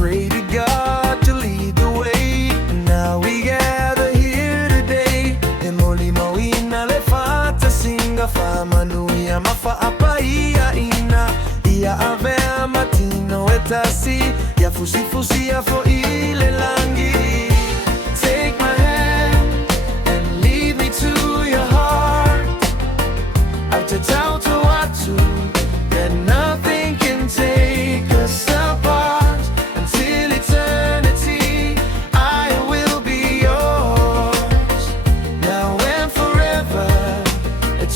pray to God to lead the way. And now we gather here today. E moli mawina le fata singa fa manuia mafaapa ina ia avea matino etasi ya fusi ya fo ile langi. Take my hand and lead me to your heart. Autatauto watu that nothing can take us apart. Until eternity I will be yours, now and forever.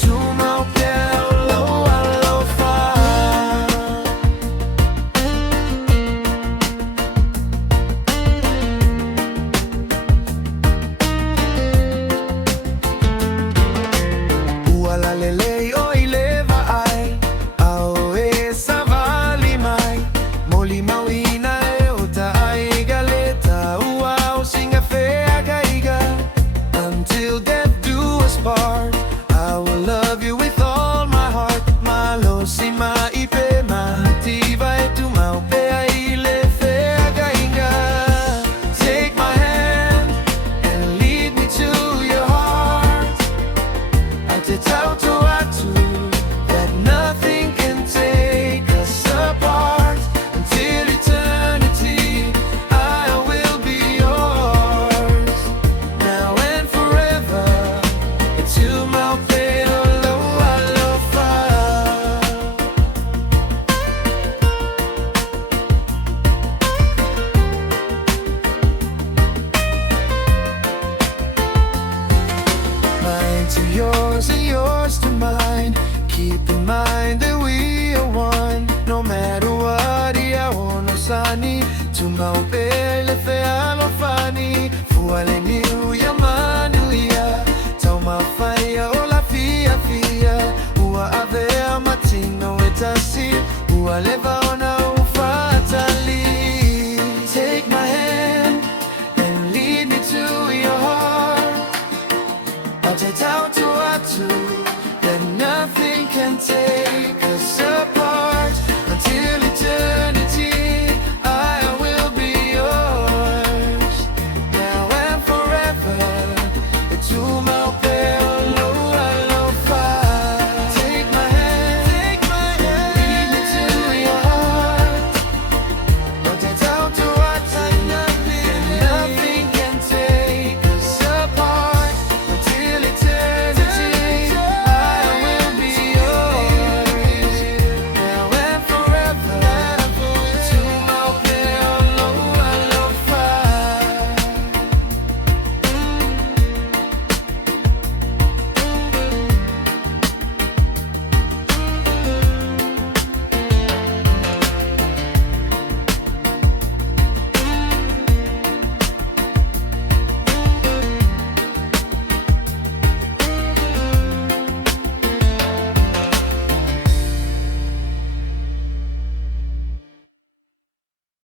Tuma pelo alofa. Ualalele oi leva ai ao e savali mai moli mawina e ota ai galeta uau singa fea gaiga. Until death do us part, I will love you with all my heart. Malo si maipe mativa e tu maupea ile fea gaiga. Take my hand and lead me to your heart. Autatauto atu that nothing can take us apart. Until eternity I will be yours, now and forever. To my pelo alofa. Mine to yours and yours to mine. Keep in mind that we are one. No matter what, ia ono sani. Tu maupele fe alofani. Fualeni